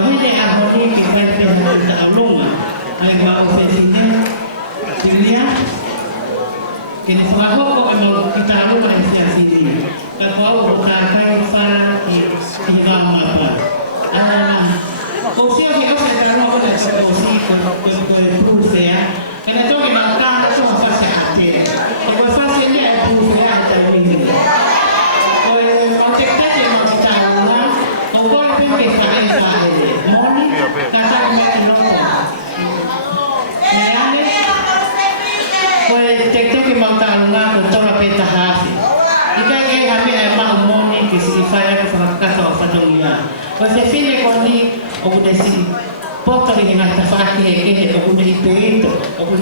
Pagini ako ni kifente sa alunga ay ma-ofensite siya kinisuaho ko ano kitalo na siya sini ako ako kakay sa ihama pa kung siya kaya sa kano ko na sa kosi ko siya kaya to kinakita ko sa sa ate ko sa siya ay puso niya at awin ko kontekta siya makitalo na ko ko yung sa moni kata ko TikTok yang mengatakan untuk apa hasi. Jika kita kami emang umumnya kisi saya kesangat soal dunia. Pasal sini koni udah si foto ini nggak terpakai ini udah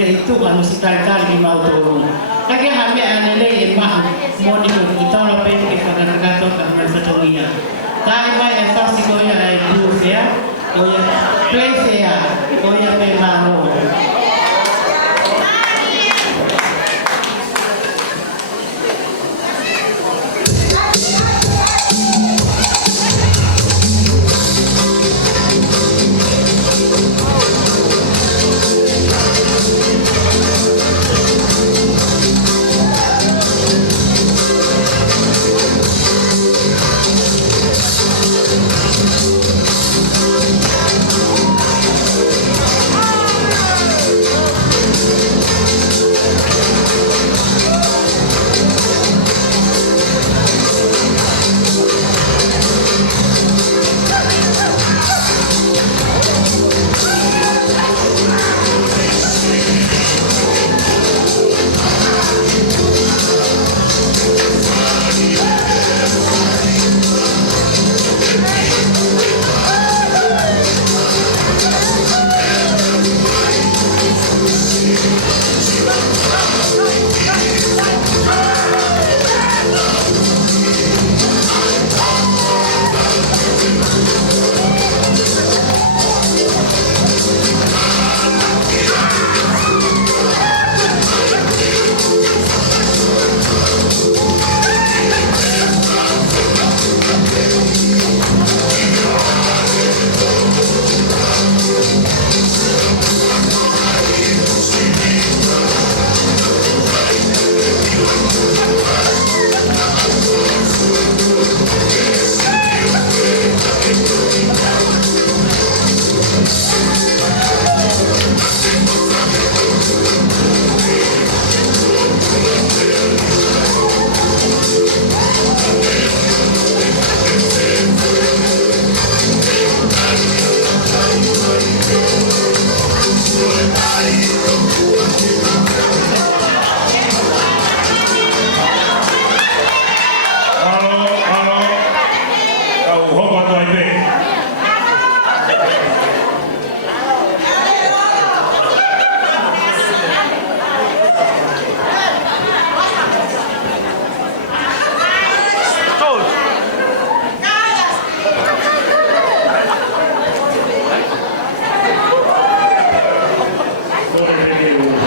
itu manusia kali mau turun. Lagi kami aneh emang umumnya kita orang kesangat soal dunia. Tapi banyak pasti kau yang itu ya, kau yang place ya, kau yang memang